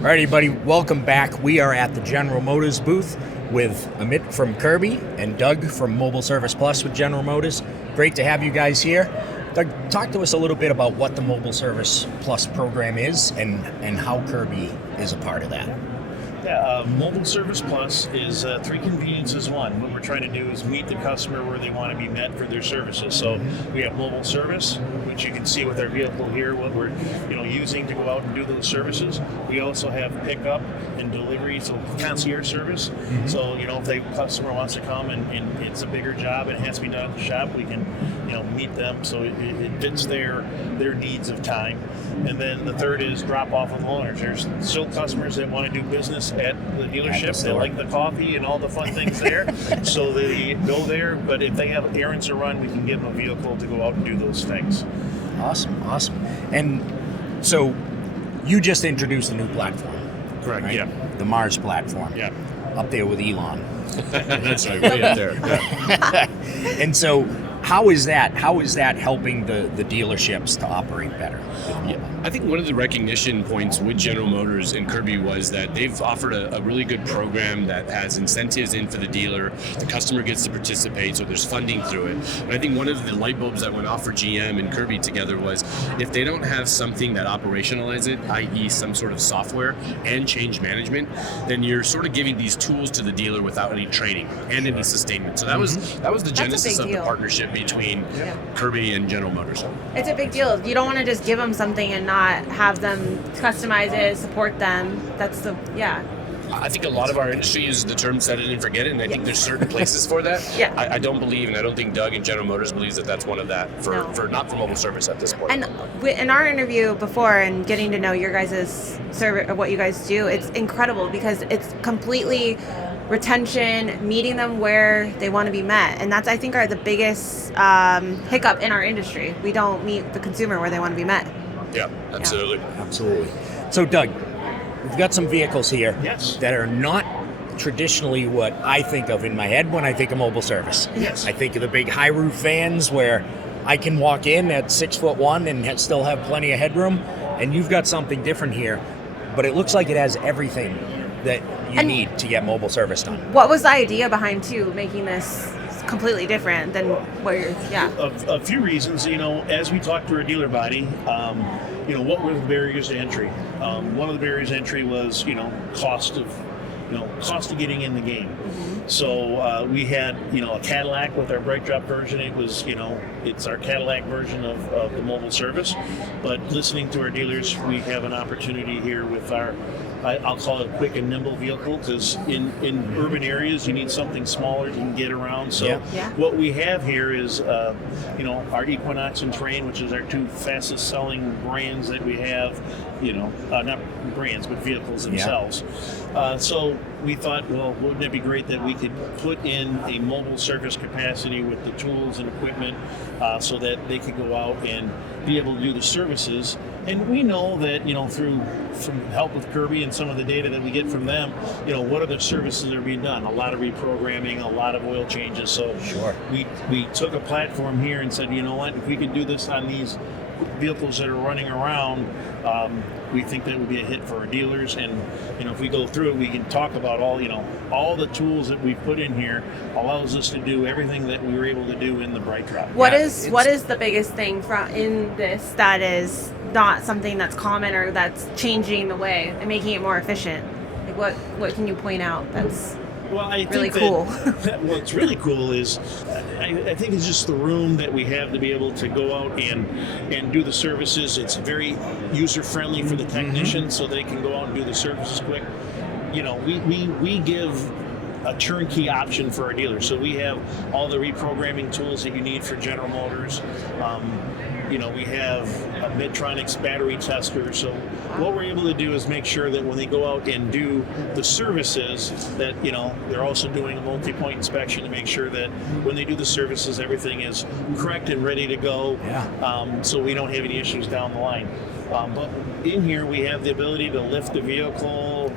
All right, everybody, welcome back. We are at the General Motors booth with Amit from Curbee and Doug from Mobile Service Plus with General Motors. Great to have you guys here. Doug, talk to us a little bit about what the Mobile Service Plus program is and how Curbee is a part of that. Yeah, Mobile Service Plus is three conveniences one. What we're trying to do is meet the customer where they want to be met for their services. So we have mobile service, which you can see with our vehicle here, what we're using to go out and do those services. We also have pickup and delivery, so concierge service. So if the customer wants to come and it's a bigger job and it has to be done at the shop, we can meet them so it fits their needs of time. And then the third is drop off of loaners. There's still customers that want to do business at the dealership. They like the coffee and all the fun things there, so they go there. But if they have errands to run, we can give them a vehicle to go out and do those things. Awesome. And so you just introduced a new platform. Correct, right? yeah. The Mars platform. Yeah. Up there with Elon. That's right, way up there. Yeah. And so how is that helping the dealerships to operate better? I think one of the recognition points with General Motors and Curbee was that they've offered a really good program that has incentives in for the dealer. The customer gets to participate, so there's funding through it. And I think one of the light bulbs that went off for GM and Curbee together was if they don't have something that operationalizes it, i.e. some sort of software and change management, then you're sort of giving these tools to the dealer without any training and any sustainment. So that was the genesis of the partnership between Curbee and General Motors. It's a big deal. You don't want to just give them something and not have them customize it, support them. I think a lot of our industry uses the term set it and forget it, and I think there's certain places for that. Yeah. I don't believe, and I don't think Doug and General Motors believes that that's one of that for not for mobile service at this point. And in our interview before and getting to know your guys' service, what you guys do, it's incredible because it's completely retention, meeting them where they want to be met. And that's, I think, are the biggest hiccup in our industry. We don't meet the consumer where they want to be met. Yeah, absolutely. Yeah. Absolutely. So, Doug, we've got some vehicles here that are not traditionally what I think of in my head when I think of mobile service. Yes. I think of the big high roof vans where I can walk in at 6'1" and still have plenty of headroom. And you've got something different here, but it looks like it has everything that you need to get mobile service done. What was the idea behind making this completely different than where you're, A few reasons, as we talked to our dealer body, what were the barriers to entry? One of the barriers to entry was, cost of getting in the game. So we had, a Cadillac with our brake drop version. It was, it's our Cadillac version of the mobile service. But listening to our dealers, we have an opportunity here with our, I'll call it a quick and nimble vehicle, because in urban areas you need something smaller to get around. So what we have here is, our Equinox and Terrain, which is our two fastest selling brands that we have, not brands, but vehicles themselves. So we thought, well, wouldn't it be great that we could put in a mobile service capacity with the tools and equipment so that they could go out and be able to do the services. And we know that, from help with Curbee and some of the data that we get from them, what other services are being done? A lot of reprogramming, a lot of oil changes. So we took a platform here and said, you know what, if we could do this on these vehicles that are running around, we think that would be a hit for our dealers. And if we go through it, we can talk about all the tools that we put in here allows us to do everything that we were able to do in the brake drop. What is the biggest thing in this that is not something that's common or that's changing the way and making it more efficient? Like what can you point out that's really cool? What's really cool is I think it's just the room that we have to be able to go out and do the services. It's very user friendly for the technicians, so they can go out and do the services quick. We give a turnkey option for our dealers. So we have all the reprogramming tools that you need for General Motors. We have a Medtronics battery tester. So what we're able to do is make sure that when they go out and do the services that, they're also doing a multi-point inspection to make sure that when they do the services, everything is correct and ready to go. So we don't have any issues down the line. But in here, we have the ability to lift the vehicle,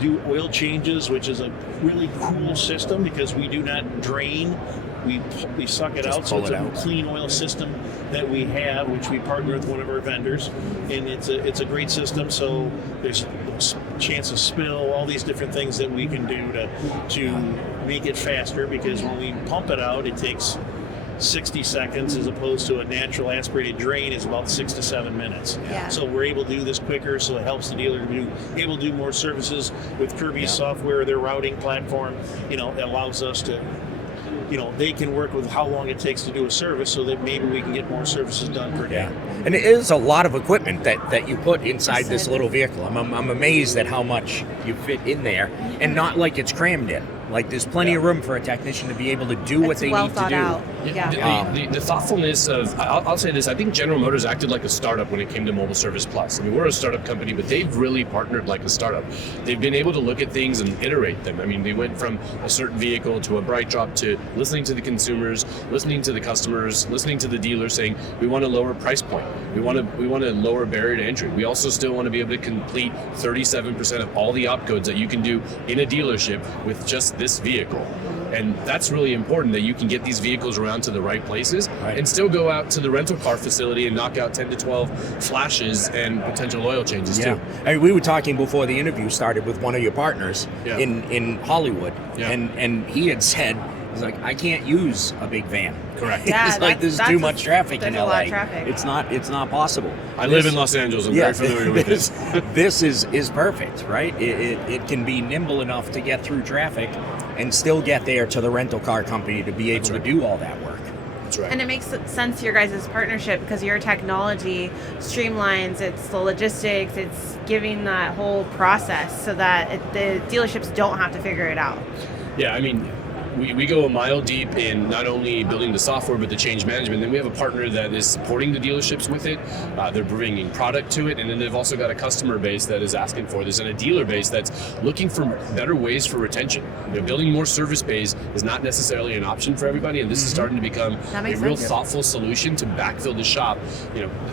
do oil changes, which is a really cool system because we do not drain we suck it Just out. So pull it's it a out. clean oil system that we have, which we partner with one of our vendors, and it's a great system. So there's chance of spill, all these different things that we can do to make it faster, because when we pump it out, it takes 60 seconds as opposed to a natural aspirated drain is about 6 to 7 minutes. Yeah. So we're able to do this quicker, so it helps the dealer be able to do more services with Curbee software, their routing platform. It allows us to, they can work with how long it takes to do a service, so that maybe we can get more services done per day. Yeah, and it is a lot of equipment that you put inside this little vehicle. I'm amazed at how much you fit in there, and not like it's crammed in. Like there's plenty of room for a technician to be able to do what they well need to thought do. out. Yeah. The thoughtfulness of, I'll say this, I think General Motors acted like a startup when it came to Mobile Service Plus. I mean, we're a startup company, but they've really partnered like a startup. They've been able to look at things and iterate them. I mean, they went from a certain vehicle to a bright drop to listening to the consumers, listening to the customers, listening to the dealers saying, we want a lower price point. We want a lower barrier to entry. We also still want to be able to complete 37% of all the opcodes that you can do in a dealership with just this vehicle. And that's really important, that you can get these vehicles around to the right places and still go out to the rental car facility and knock out 10 to 12 flashes and potential oil changes too. I mean, we were talking before the interview started with one of your partners Yeah. in Hollywood, Yeah. and he had said, he's like, I can't use a big van. Correct. Yeah, It's like there's that's too much traffic in there's a LA. lot of traffic. It's not possible. I live in Los Angeles. I'm very familiar with this. This is perfect, right? It can be nimble enough to get through traffic and still get there to the rental car company to be able to do all that work. That's right. And it makes sense, your guys' partnership, because your technology streamlines, it's the logistics, it's giving that whole process so that the dealerships don't have to figure it out. Yeah, I mean, we go a mile deep in not only building the software, but the change management. Then we have a partner that is supporting the dealerships with it. They're bringing product to it. And then they've also got a customer base that is asking for this, and a dealer base that's looking for better ways for retention. Building more service bays is not necessarily an option for everybody. And this is starting to become a real thoughtful solution to backfill the shop.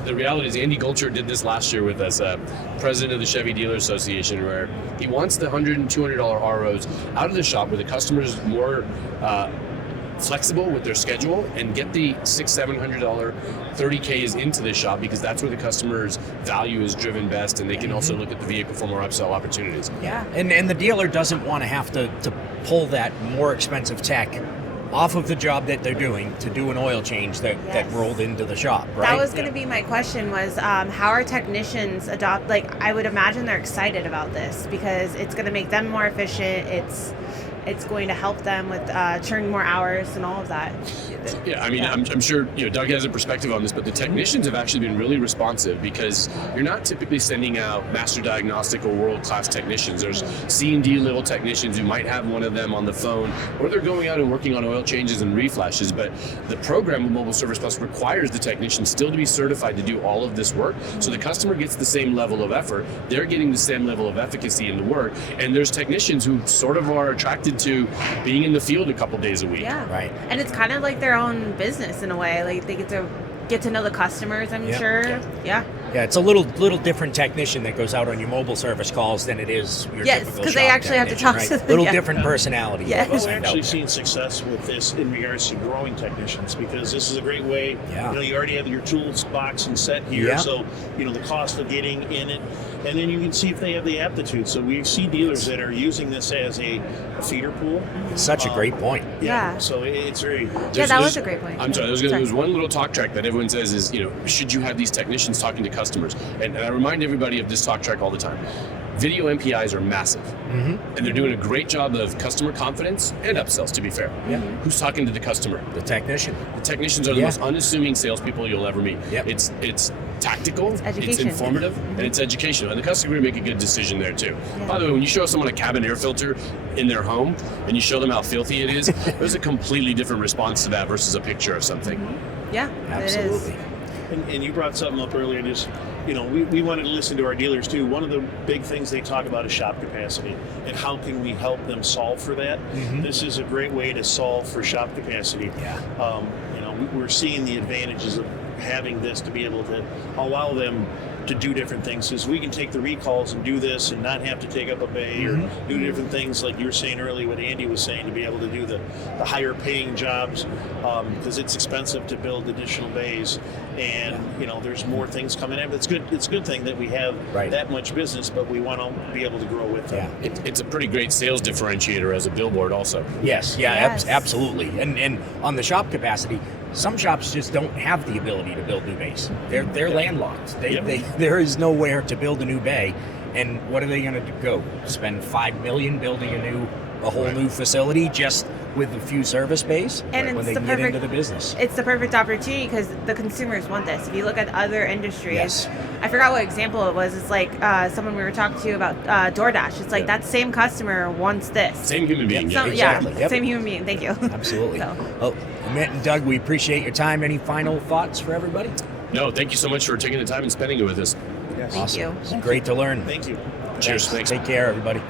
The reality is Andy Gulcher did this last year with us, president of the Chevy Dealer Association, where he wants the $100 and $200 ROs out of the shop, where the customer's more flexible with their schedule, and get the $600-700 30Ks into the shop, because that's where the customer's value is driven best, and they can also look at the vehicle for more upsell opportunities. Yeah, and the dealer doesn't want to have to pull that more expensive tech off of the job that they're doing to do an oil change that rolled into the shop, right? That was going to be my question, was how are technicians adopt, I would imagine they're excited about this because it's going to make them more efficient, it's going to help them with churning more hours and all of that. Yeah, I mean, I'm sure Doug has a perspective on this, but the technicians have actually been really responsive, because you're not typically sending out master diagnostic or world-class technicians. There's C&D level technicians who might have one of them on the phone, or they're going out and working on oil changes and reflashes. But the program with Mobile Service Plus requires the technician still to be certified to do all of this work, so the customer gets the same level of effort, they're getting the same level of efficacy in the work, and there's technicians who sort of are attracted to being in the field a couple days a week. Yeah, right. And it's kind of like their own business in a way. Like they get to know the customers, I'm sure. Yeah, it's a little different technician that goes out on your mobile service calls than it is your typical because they shop actually have to technician, talk right? to them. Little different personality. Yeah. that Well, you we're send actually out there. seeing success with this in regards to growing technicians, because this is a great way. You already have your tools box and set here, so the cost of getting in it, and then you can see if they have the aptitude. So we see dealers that are using this as a feeder pool. It's such a great point. Yeah. So it's very. That was a great point. I'm sorry, there's one little talk track that everyone says is, should you have these technicians talking to customers? And I remind everybody of this talk track all the time. Video MPIs are massive, and they're doing a great job of customer confidence and upsells, to be fair. Who's talking to the customer? The technician. The technicians are the most unassuming salespeople you'll ever meet. It's tactical, it's informative, and it's educational. And the customer will make a good decision there too. By the way, when you show someone a cabin air filter in their home and you show them how filthy it is, there's a completely different response to that versus a picture of something. Yeah, absolutely. It is. And you brought something up earlier, just, we wanted to listen to our dealers too. One of the big things they talk about is shop capacity, and how can we help them solve for that. This is a great way to solve for shop capacity. We're seeing the advantages of having this to be able to allow them to do different things, because we can take the recalls and do this and not have to take up a bay or do different things like you were saying earlier, what Andy was saying, to be able to do the higher paying jobs, because it's expensive to build additional bays, and there's more things coming in. It's a good thing that we have that much business, but we want to be able to grow with them. It's a pretty great sales differentiator as a billboard also. Yes, absolutely. And on the shop capacity, some shops just don't have the ability to build new bays. They're landlocked. There is nowhere to build a new bay, and what are they going to go spend $5 million building a whole new facility just with a few service bays when they can get into the business? It's the perfect opportunity because the consumers want this. If you look at other industries, I forgot what example it was. It's like someone we were talking to about DoorDash. It's like that same customer wants this. Same human being. Exactly. Same human being. Thank you. Absolutely. Well, Amit and Doug, we appreciate your time. Any final thoughts for everybody? No, thank you so much for taking the time and spending it with us. Yes. Thank you. It's great to learn. Thank you. Cheers. Thanks. Take care, everybody.